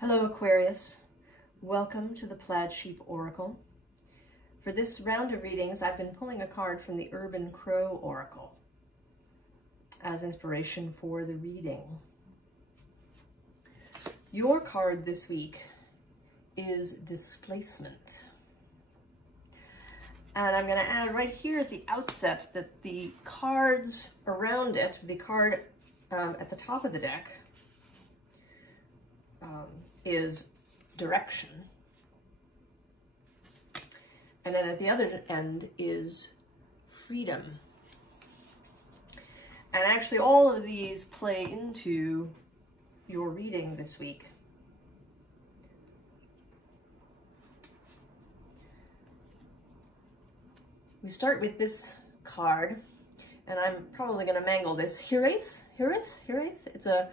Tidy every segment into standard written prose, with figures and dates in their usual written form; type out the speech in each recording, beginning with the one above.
Hello Aquarius, welcome to the Plaid Sheep Oracle. For this round of readings, I've been pulling a card from the Urban Crow Oracle as inspiration for the reading. Your card this week is Displacement. And I'm going to add right here at the outset that the cards around it, the card at the top of the deck, is direction. And then at the other end is freedom. And actually all of these play into your reading this week. We start with this card, and I'm probably going to mangle this. Hireth. It's a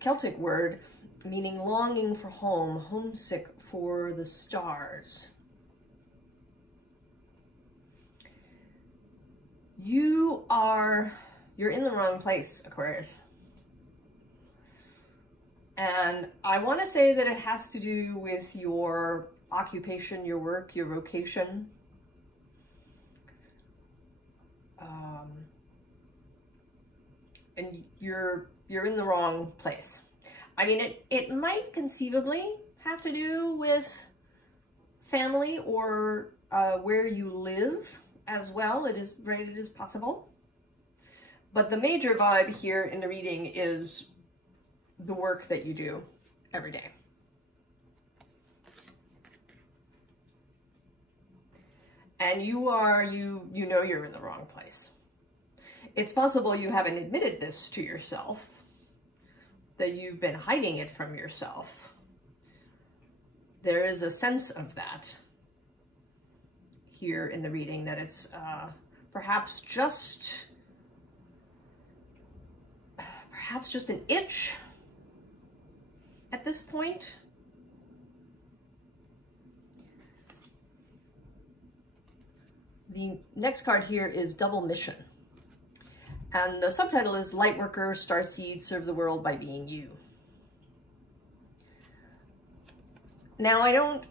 Celtic word meaning longing for home, homesick for the stars. You're in the wrong place, Aquarius. And I want to say that it has to do with your occupation, your work, your vocation. And you're in the wrong place. I mean, it might conceivably have to do with family or where you live as well. It is possible. But the major vibe here in the reading is the work that you do every day. And you know you're in the wrong place. It's possible you haven't admitted this to yourself, that you've been hiding it from yourself. There is a sense of that here in the reading, that it's perhaps just an itch at this point. The next card here is Double Mission. And the subtitle is Lightworker, Starseed, Serve the World by Being You. Now, I don't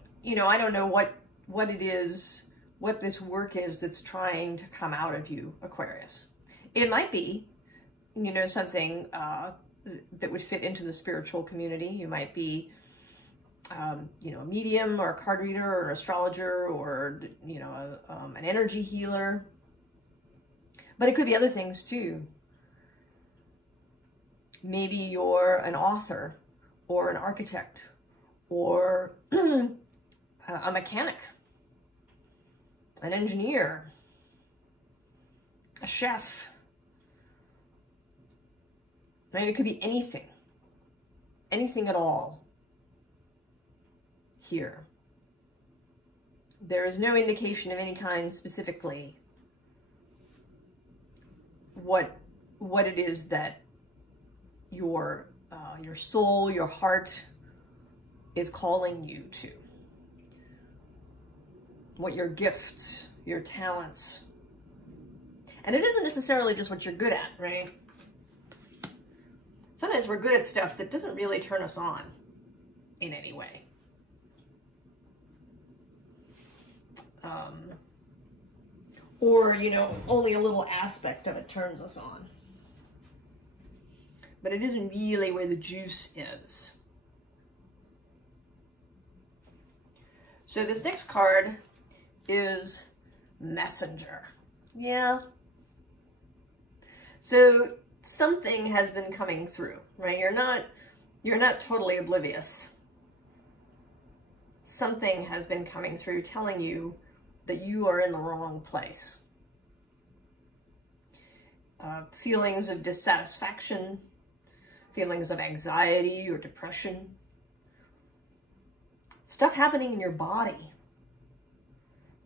know what it is, what this work is that's trying to come out of you, Aquarius. It might be, something that would fit into the spiritual community. You might be, a medium or a card reader or an astrologer or, an energy healer. But it could be other things too. Maybe you're an author or an architect or a mechanic, an engineer, a chef. I mean, it could be anything at all here. There is no indication of any kind specifically what it is that your soul, your heart is calling you to. What your gifts, your talents. And it isn't necessarily just what you're good at, right? Sometimes we're good at stuff that doesn't really turn us on in any way. Or, only a little aspect of it turns us on. But it isn't really where the juice is. So this next card is Messenger. Yeah. So something has been coming through, right? You're not totally oblivious. Something has been coming through telling you that you are in the wrong place. Feelings of dissatisfaction, feelings of anxiety or depression, stuff happening in your body.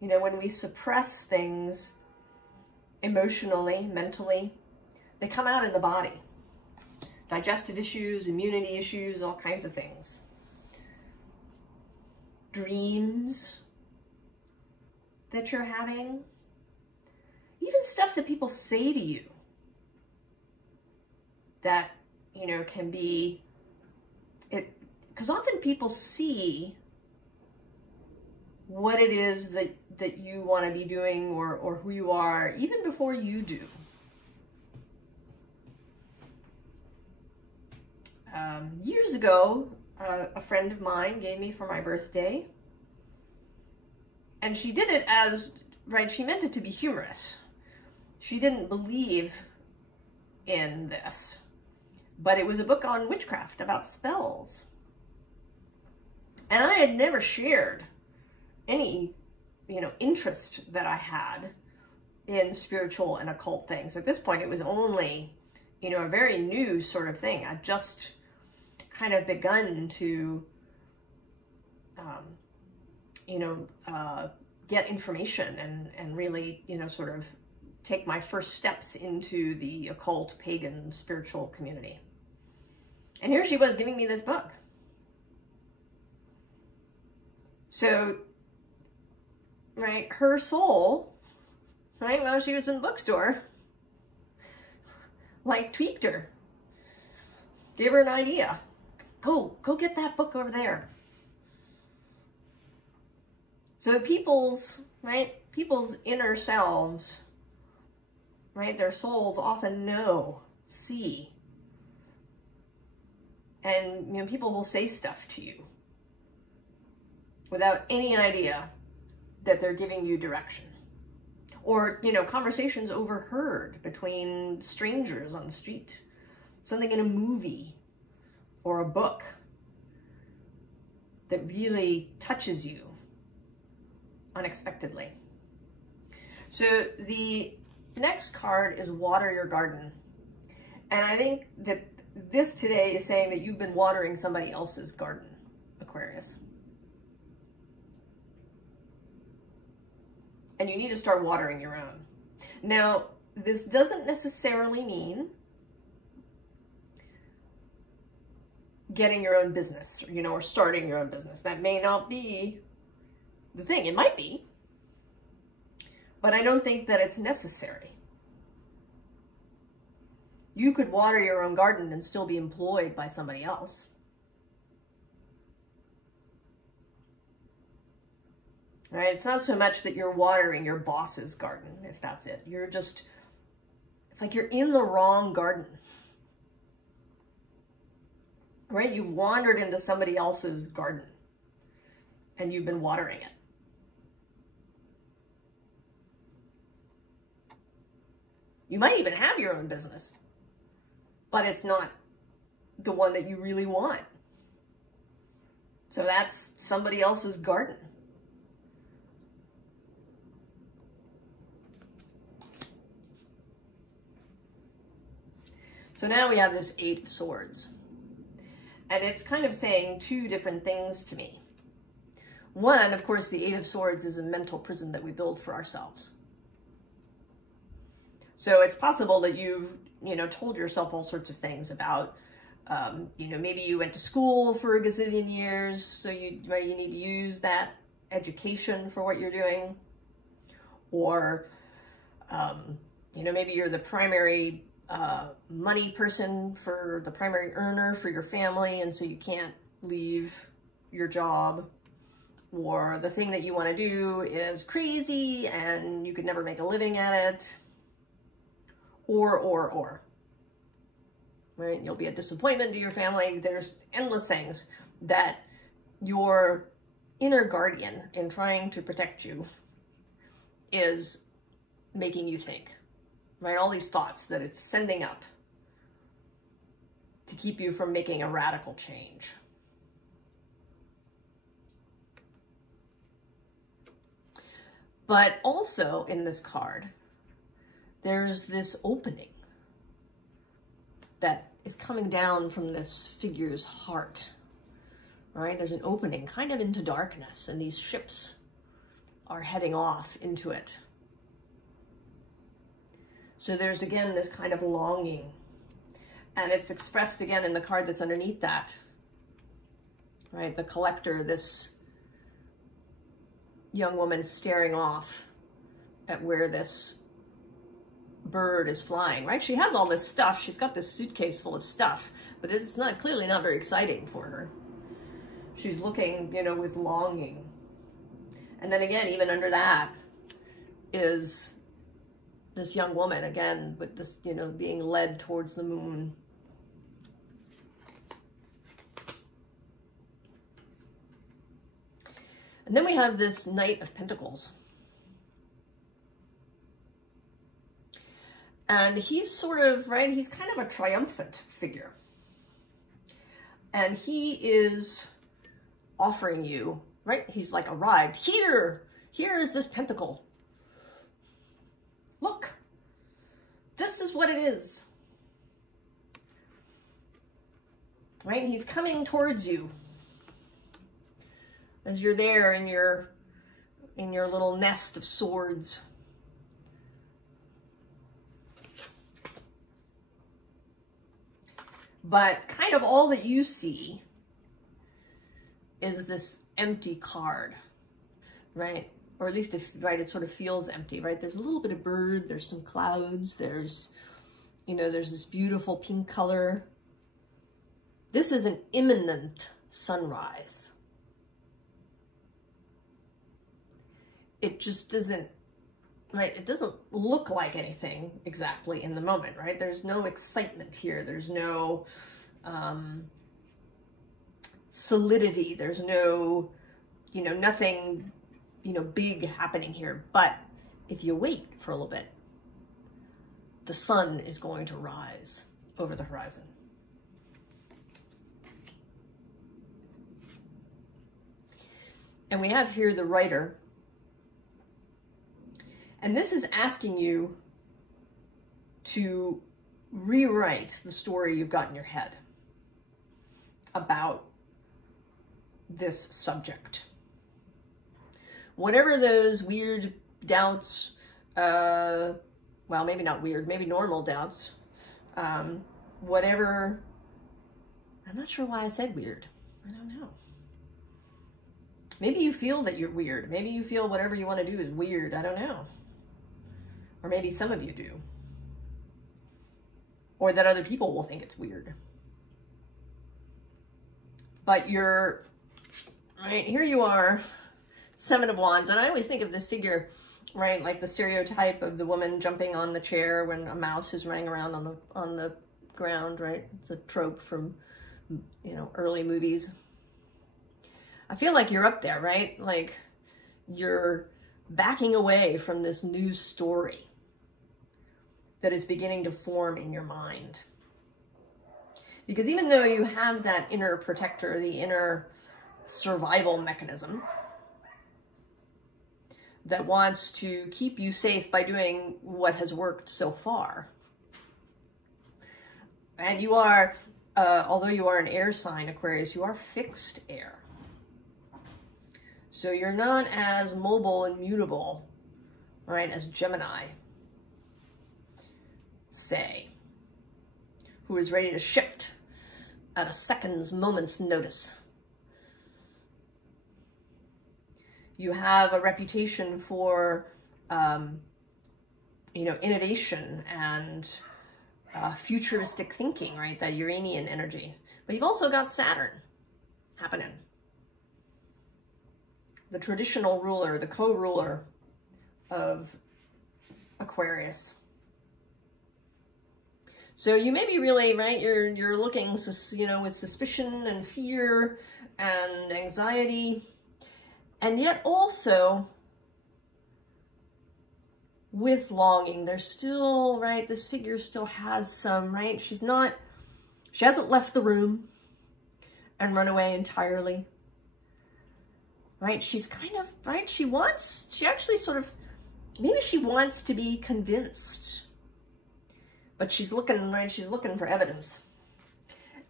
When we suppress things emotionally, mentally, they come out in the body. Digestive issues, immunity issues, all kinds of things. Dreams that you're having, even stuff that people say to you that, can be, it because often people see what it is that you want to be doing or who you are even before you do. Years ago, a friend of mine gave me for my birthday, and she did it as, right, she meant it to be humorous. She didn't believe in this, but it was a book on witchcraft about spells. And I had never shared any, interest that I had in spiritual and occult things. At this point, it was only, a very new sort of thing. I just kind of begun to, get information and really, sort of take my first steps into the occult, pagan, spiritual community. And here she was giving me this book. So, right, her soul, right, while she was in the bookstore, like tweaked her, gave her an idea. Go get that book over there. So people's inner selves, right, their souls often know, see, and, people will say stuff to you without any idea that they're giving you direction. Or, conversations overheard between strangers on the street, something in a movie or a book that really touches you unexpectedly. So the next card is Water Your Garden. And I think that this today is saying that you've been watering somebody else's garden, Aquarius. And you need to start watering your own. Now, this doesn't necessarily mean getting your own business, or starting your own business. That may not be the thing. It might be, but I don't think that it's necessary. You could water your own garden and still be employed by somebody else. Right? It's not so much that you're watering your boss's garden, if that's it. You're just, it's like you're in the wrong garden. Right? You wandered into somebody else's garden and you've been watering it. You might even have your own business, but it's not the one that you really want. So that's somebody else's garden. So now we have this Eight of Swords. And it's kind of saying two different things to me. One, of course, the Eight of Swords is a mental prison that we build for ourselves. So it's possible that you've, told yourself all sorts of things about, maybe you went to school for a gazillion years, so you need to use that education for what you're doing. Or, maybe you're the primary money person, for the primary earner for your family, and so you can't leave your job. Or the thing that you want to do is crazy and you could never make a living at it. Or. Right? You'll be a disappointment to your family. There's endless things that your inner guardian, in trying to protect you, is making you think. Right? All these thoughts that it's sending up to keep you from making a radical change. But also in this card, there's this opening that is coming down from this figure's heart, right? There's an opening kind of into darkness, and these ships are heading off into it. So there's, again, this kind of longing, and it's expressed again in the card that's underneath that, right? The Collector, this young woman staring off at where this bird is flying, right? She has all this stuff. She's got this suitcase full of stuff, but it's not, clearly not very exciting for her. She's looking, you know, with longing. And then again, even under that is this young woman, again, with this, you know, being led towards the moon. And then we have this Knight of Pentacles. And he's sort of, right, he's kind of a triumphant figure. And he is offering you, right, he's like arrived. Here is this pentacle. Look, this is what it is. Right, and he's coming towards you as you're there in your little nest of swords. But kind of all that you see is this empty card, right? Or at least, right, it sort of feels empty, right? There's a little bit of bird, there's some clouds, there's, you know, there's this beautiful pink color. This is an imminent sunrise. It just doesn't, right? It doesn't look like anything exactly in the moment, right? There's no excitement here. There's no solidity. There's no, you know, nothing, you know, big happening here. But if you wait for a little bit, the sun is going to rise over the horizon. And we have here the writer. And this is asking you to rewrite the story you've got in your head about this subject. Whatever those weird doubts, well, maybe not weird, maybe normal doubts, whatever, I'm not sure why I said weird. I don't know. Maybe you feel that you're weird. Maybe you feel whatever you want to do is weird. I don't know. Or maybe some of you do. Or that other people will think it's weird. But you're, right, here you are, Seven of Wands. And I always think of this figure, right, like the stereotype of the woman jumping on the chair when a mouse is running around on the ground, right? It's a trope from, you know, early movies. I feel like you're up there, right? Like you're backing away from this new story that is beginning to form in your mind. Because even though you have that inner protector, the inner survival mechanism that wants to keep you safe by doing what has worked so far, and you are, although you are an air sign, Aquarius, you are fixed air. So you're not as mobile and mutable, right, as Gemini, say, who is ready to shift at a second's moment's notice. You have a reputation for, you know, innovation and futuristic thinking, right, that Uranian energy. But you've also got Saturn happening. The traditional ruler, the co-ruler of Aquarius. So you may be really, right, you're looking, you know, with suspicion and fear and anxiety, and yet also with longing. There's still, right, this figure still has some, right, she hasn't left the room and run away entirely. Right, she's kind of, right, she actually sort of, maybe she wants to be convinced, but she's looking, right, she's looking for evidence.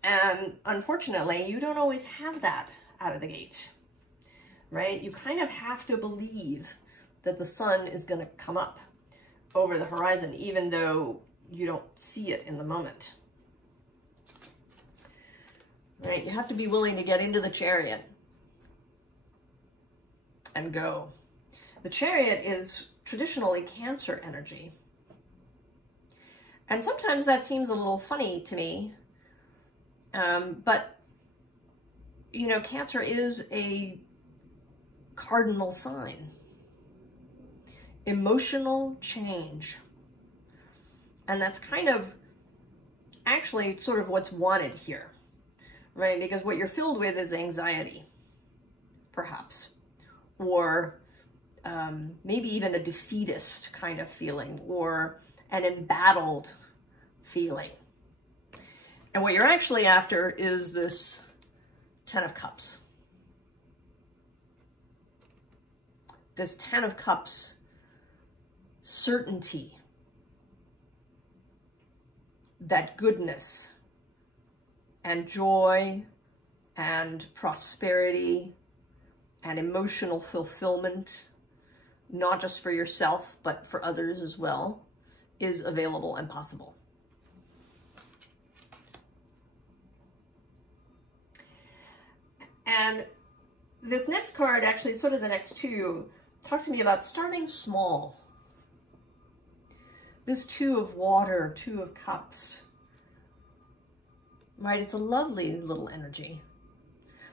And unfortunately, you don't always have that out of the gate, right? You kind of have to believe that the sun is going to come up over the horizon, even though you don't see it in the moment. Right, you have to be willing to get into the chariot and go. The chariot is traditionally Cancer energy. And sometimes that seems a little funny to me, but you know, Cancer is a cardinal sign. Emotional change. And that's kind of actually sort of what's wanted here, right? Because what you're filled with is anxiety, perhaps, or maybe even a defeatist kind of feeling, or an embattled feeling. And what you're actually after is this Ten of Cups. This Ten of Cups certainty that goodness and joy and prosperity and emotional fulfillment, not just for yourself, but for others as well, is available and possible. And this next card, actually sort of the next two, talk to me about starting small. This Two of Water, Two of Cups, right? It's a lovely little energy.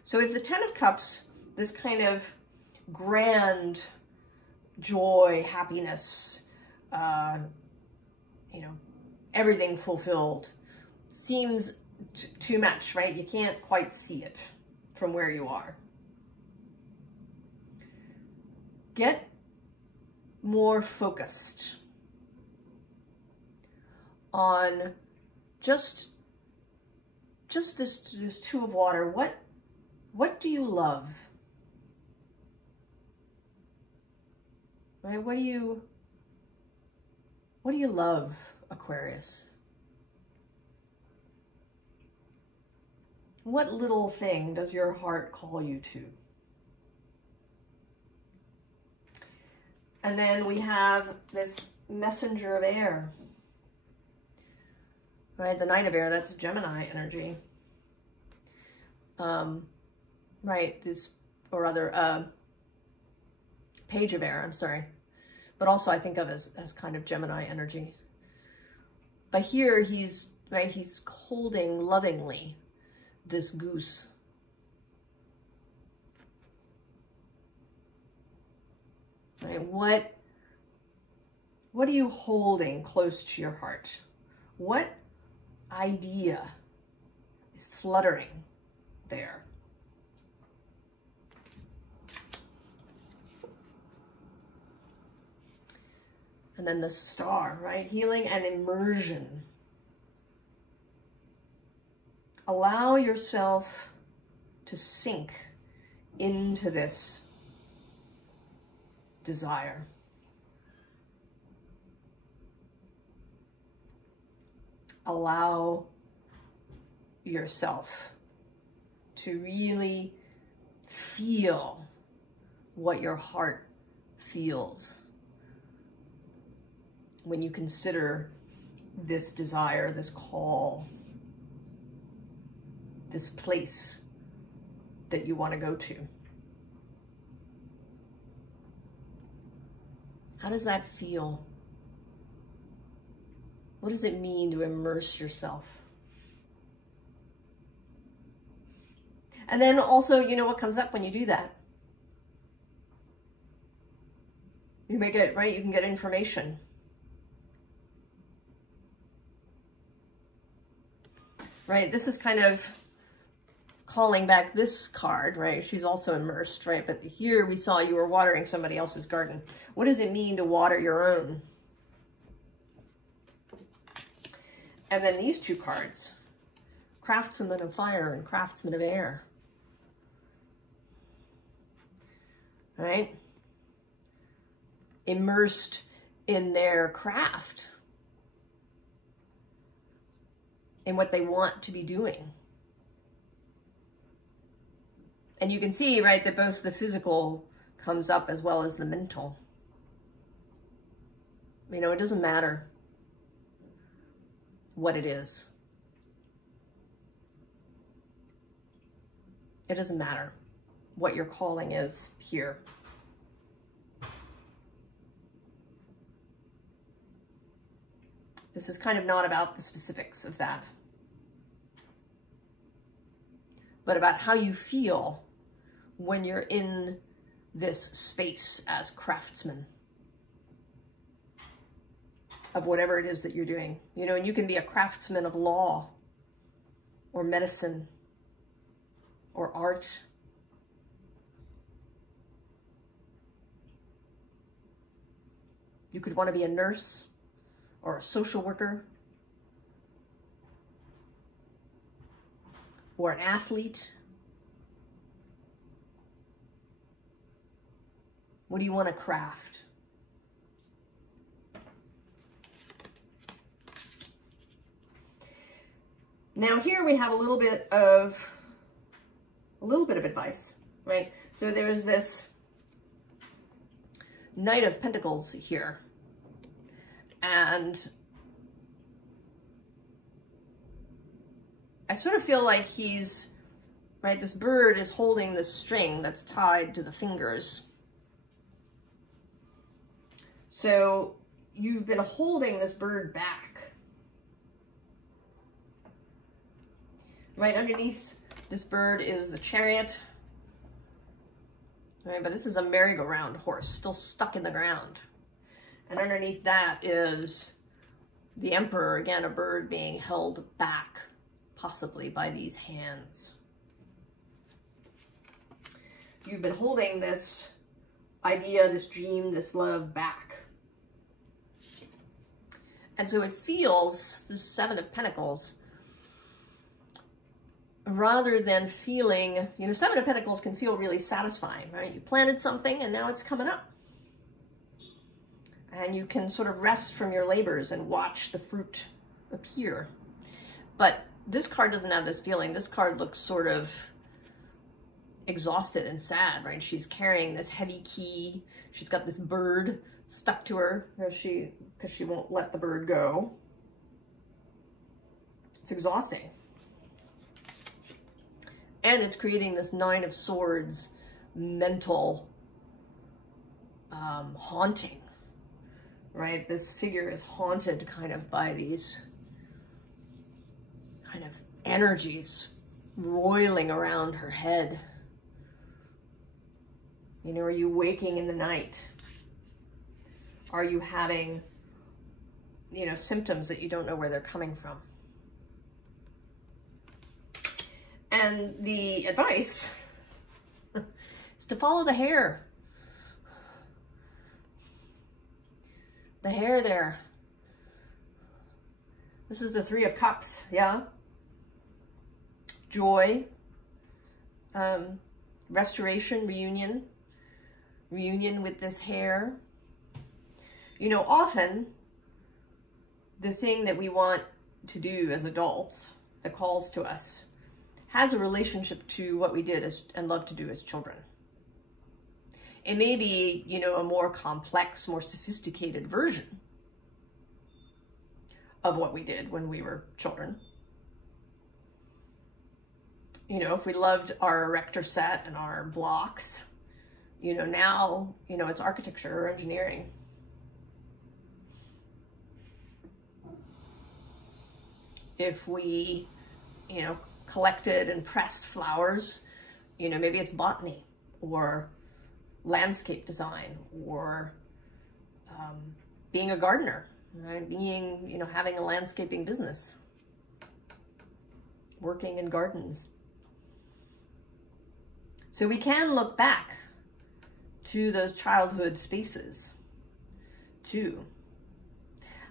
So if the Ten of Cups, this kind of grand joy, happiness, you know, everything fulfilled, seems too much, right? You can't quite see it from where you are. Get more focused on just this Two of Water. What do you love? Right? What do you love, Aquarius? What little thing does your heart call you to? And then we have this Messenger of Air. Right, the Knight of Air, that's Gemini energy. Right, this, or rather, Page of Air, I'm sorry. But also I think of as kind of Gemini energy. But here he's holding lovingly this goose. Right, what are you holding close to your heart? What idea is fluttering there? And then the Star, right? Healing and immersion. Allow yourself to sink into this desire. Allow yourself to really feel what your heart feels when you consider this desire, this call, this place that you want to go to. How does that feel? What does it mean to immerse yourself? And then also, you know what comes up when you do that? You make it, right? You can get information. Right? This is kind of calling back this card, right? She's also immersed, right? But here we saw you were watering somebody else's garden. What does it mean to water your own? And then these two cards, Craftsman of Fire and Craftsman of Air. Right? Immersed in their craft, in what they want to be doing. And you can see, right, that both the physical comes up as well as the mental. You know, it doesn't matter what it is. It doesn't matter what your calling is here. This is kind of not about the specifics of that. but about how you feel when you're in this space as craftsmen of whatever it is that you're doing. You know, and you can be a craftsman of law or medicine or art. You could want to be a nurse or a social worker or an athlete. What do you want to craft? Now here we have a little bit of advice, right? So there's this Knight of Pentacles here, and I sort of feel like he's, right, this bird is holding this string that's tied to the fingers. So you've been holding this bird back. Right underneath this bird is the Chariot. Right, but this is a merry-go-round horse, still stuck in the ground. And underneath that is the Emperor, again, a bird being held back, possibly by these hands. You've been holding this idea, this dream, this love back. And so it feels, this Seven of Pentacles, rather than feeling, you know, Seven of Pentacles can feel really satisfying, right? You planted something and now it's coming up. And you can sort of rest from your labors and watch the fruit appear. But this card doesn't have this feeling. This card looks sort of exhausted and sad, right? She's carrying this heavy key. She's got this bird stuck to her because she won't let the bird go. It's exhausting. And it's creating this Nine of Swords mental haunting, right? This figure is haunted kind of by these kind of energies roiling around her head. You know, are you waking in the night? Are you having, you know, symptoms that you don't know where they're coming from? And the advice is to follow the hair. The hair there. This is the Three of Cups, yeah? Joy, restoration, reunion with this hair. You know, often the thing that we want to do as adults that calls to us has a relationship to what we did and love to do as children. It may be, you know, a more complex, more sophisticated version of what we did when we were children. You know, if we loved our erector set and our blocks, you know, now, you know, it's architecture or engineering. If we, you know, collected and pressed flowers, you know, maybe it's botany or landscape design or being a gardener, right? Being, you know, having a landscaping business, working in gardens. So we can look back to those childhood spaces too.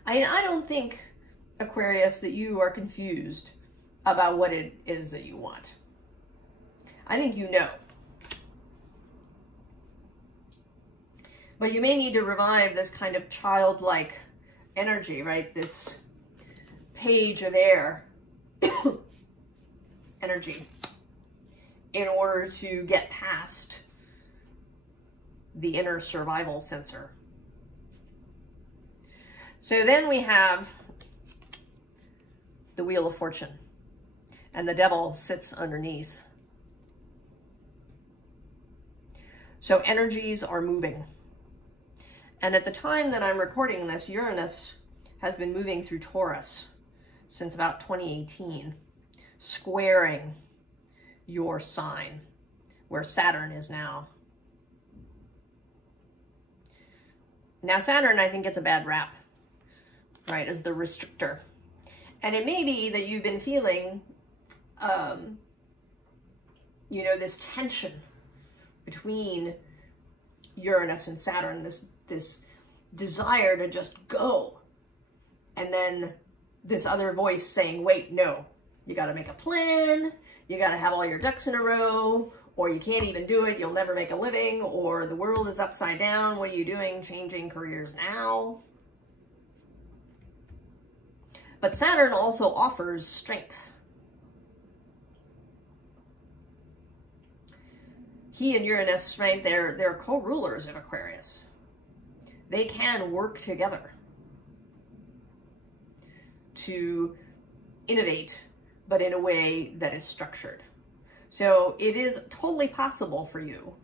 I don't think, Aquarius, that you are confused about what it is that you want. I think you know. But you may need to revive this kind of childlike energy, right? This page of air energy in order to get past the inner survival sensor. So then we have the Wheel of Fortune, and the Devil sits underneath. So energies are moving. And at the time that I'm recording this, Uranus has been moving through Taurus since about 2018, squaring your sign, where Saturn is now. Now Saturn, I think, gets a bad rap, right, as the restrictor. And it may be that you've been feeling, you know, this tension between Uranus and Saturn, this desire to just go. And then this other voice saying, wait, no, you got to make a plan. You got to have all your ducks in a row, or you can't even do it. You'll never make a living, or the world is upside down. What are you doing? Changing careers now. But Saturn also offers strength. He and Uranus, right, they're co-rulers of Aquarius. They can work together to innovate, but in a way that is structured. So it is totally possible for you.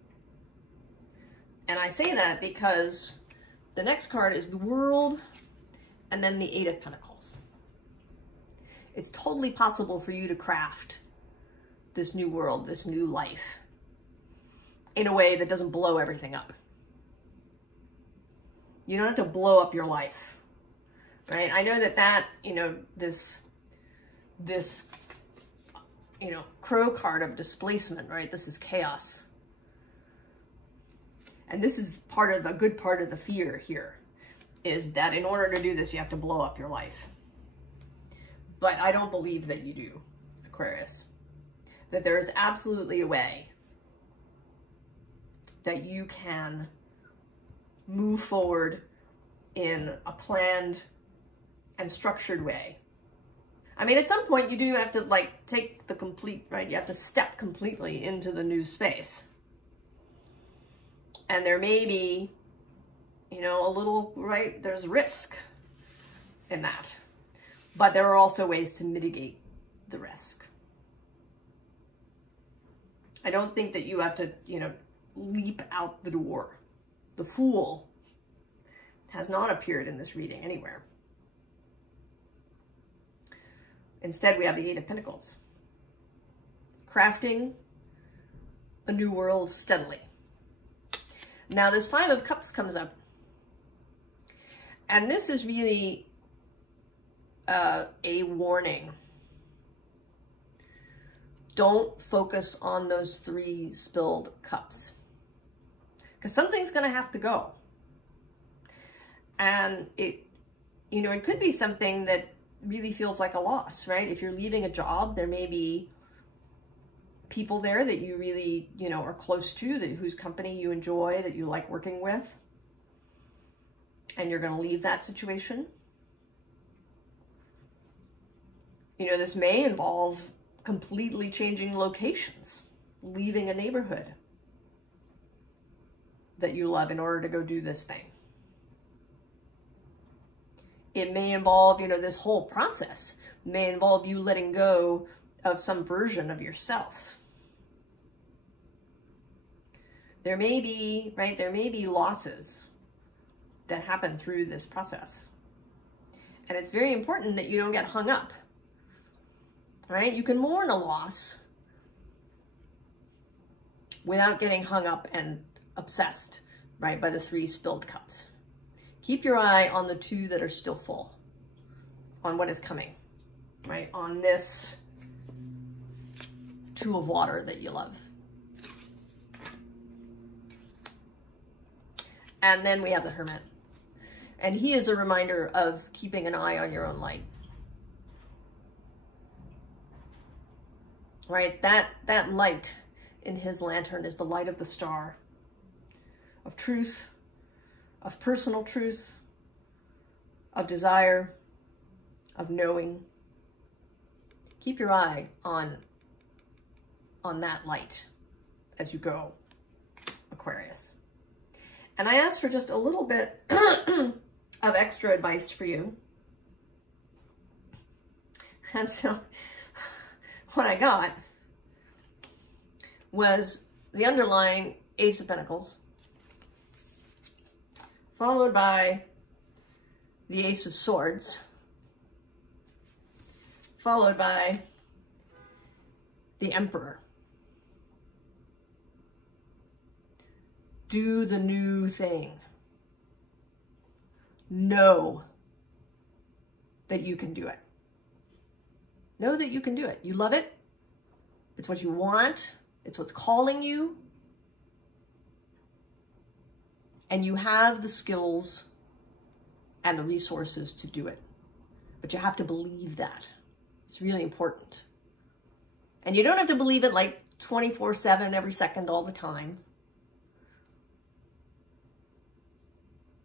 And I say that because the next card is the World and then the Eight of Pentacles. It's totally possible for you to craft this new world, this new life, in a way that doesn't blow everything up. You don't have to blow up your life, right? I know that, you know, this, you know, crow card of displacement, right? This is chaos. And this is a good part of the fear here, is that in order to do this, you have to blow up your life. But I don't believe that you do, Aquarius. That there is absolutely a way that you can move forward in a planned and structured way. I mean, at some point you do have to like take the complete, right? You have to step completely into the new space. And there may be, you know, a little, right? There's risk in that. But there are also ways to mitigate the risk. I don't think that you have to, you know, leap out the door. The Fool has not appeared in this reading anywhere. Instead, we have the Eight of Pentacles. Crafting a new world steadily. Now, this Five of Cups comes up. And this is really a warning. Don't focus on those 3 spilled cups. Because something's going to have to go. And it, you know, it could be something that really feels like a loss, right? If you're leaving a job, there may be people there that you really, you know, are close to, whose company you enjoy, that you like working with. And you're going to leave that situation. You know, this may involve completely changing locations, leaving a neighborhood that you love in order to go do this thing. It may involve, you know, this whole process may involve you letting go of some version of yourself. There may be, right, there may be losses that happen through this process. And it's very important that you don't get hung up, right? You can mourn a loss without getting hung up and obsessed, right, by the 3 spilled cups. Keep your eye on the 2 that are still full, on what is coming, right? On this 2 of water that you love. And then we have the Hermit. And he is a reminder of keeping an eye on your own light. Right? That light in his lantern is the light of the star, of truth, of personal truth, of desire, of knowing. Keep your eye on that light as you go, Aquarius. And I asked for just a little bit of extra advice for you. And so what I got was the underlying Ace of Pentacles, followed by the Ace of Swords, followed by the Emperor. Do the new thing. Know that you can do it. Know that you can do it. You love it. It's what you want. It's what's calling you. And you have the skills and the resources to do it. But you have to believe that. It's really important. And you don't have to believe it like 24/7, every second, all the time.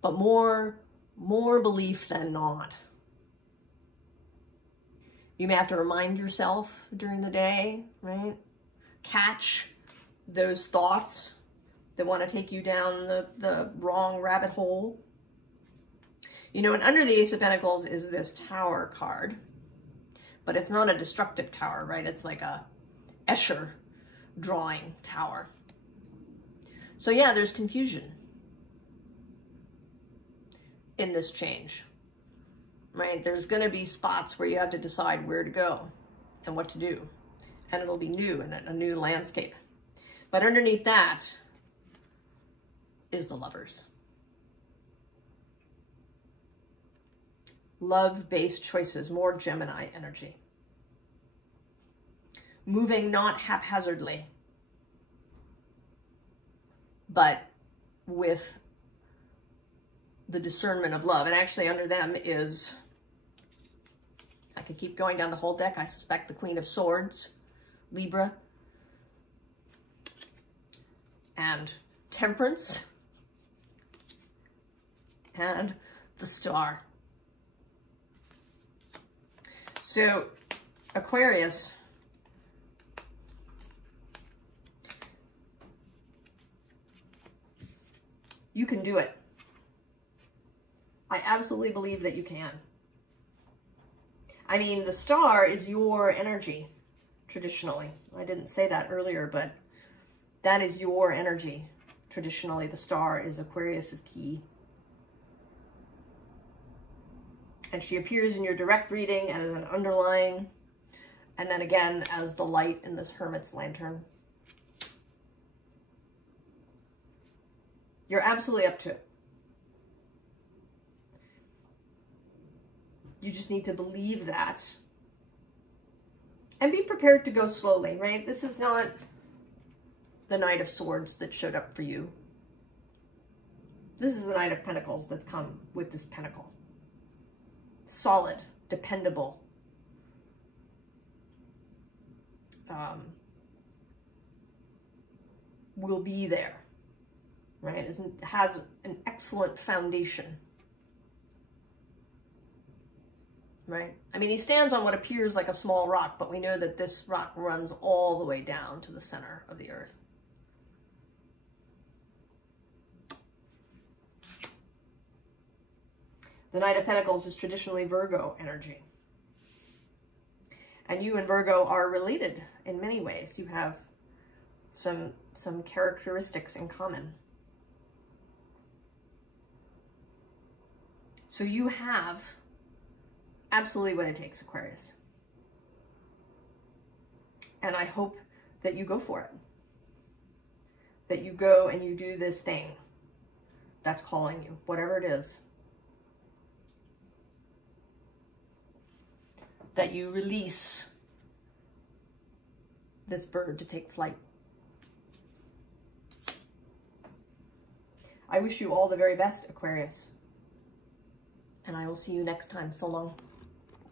But more belief than not. You may have to remind yourself during the day, right? Catch those thoughts that want to take you down the wrong rabbit hole. You know, and under the Ace of Pentacles is this Tower card, but it's not a destructive tower, right? It's like a Escher drawing tower. So yeah, there's confusion in this change, right? There's going to be spots where you have to decide where to go and what to do, and it'll be new and a new landscape. But underneath that is the Lovers. Love-based choices, more Gemini energy. Moving not haphazardly, but with the discernment of love. And actually under them is, I could keep going down the whole deck, I suspect the Queen of Swords, Libra, and Temperance, and the Star. So Aquarius, you can do it. I absolutely believe that you can. I mean, the Star is your energy, traditionally. I didn't say that earlier, but that is your energy. Traditionally, the Star is Aquarius's key. And she appears in your direct reading as an underline, and then again as the light in this Hermit's lantern. You're absolutely up to it. You just need to believe that. And be prepared to go slowly, right? This is not the Knight of Swords that showed up for you. This is the Knight of Pentacles that's come with this pentacle. Solid, dependable. Will be there, right? Has an excellent foundation, right? I mean, he stands on what appears like a small rock, but we know that this rock runs all the way down to the center of the earth. The Knight of Pentacles is traditionally Virgo energy. And you and Virgo are related in many ways. You have some characteristics in common. So you have absolutely what it takes, Aquarius. And I hope that you go for it. That you go and you do this thing that's calling you, whatever it is. That you release this bird to take flight. I wish you all the very best, Aquarius. And I will see you next time. So long.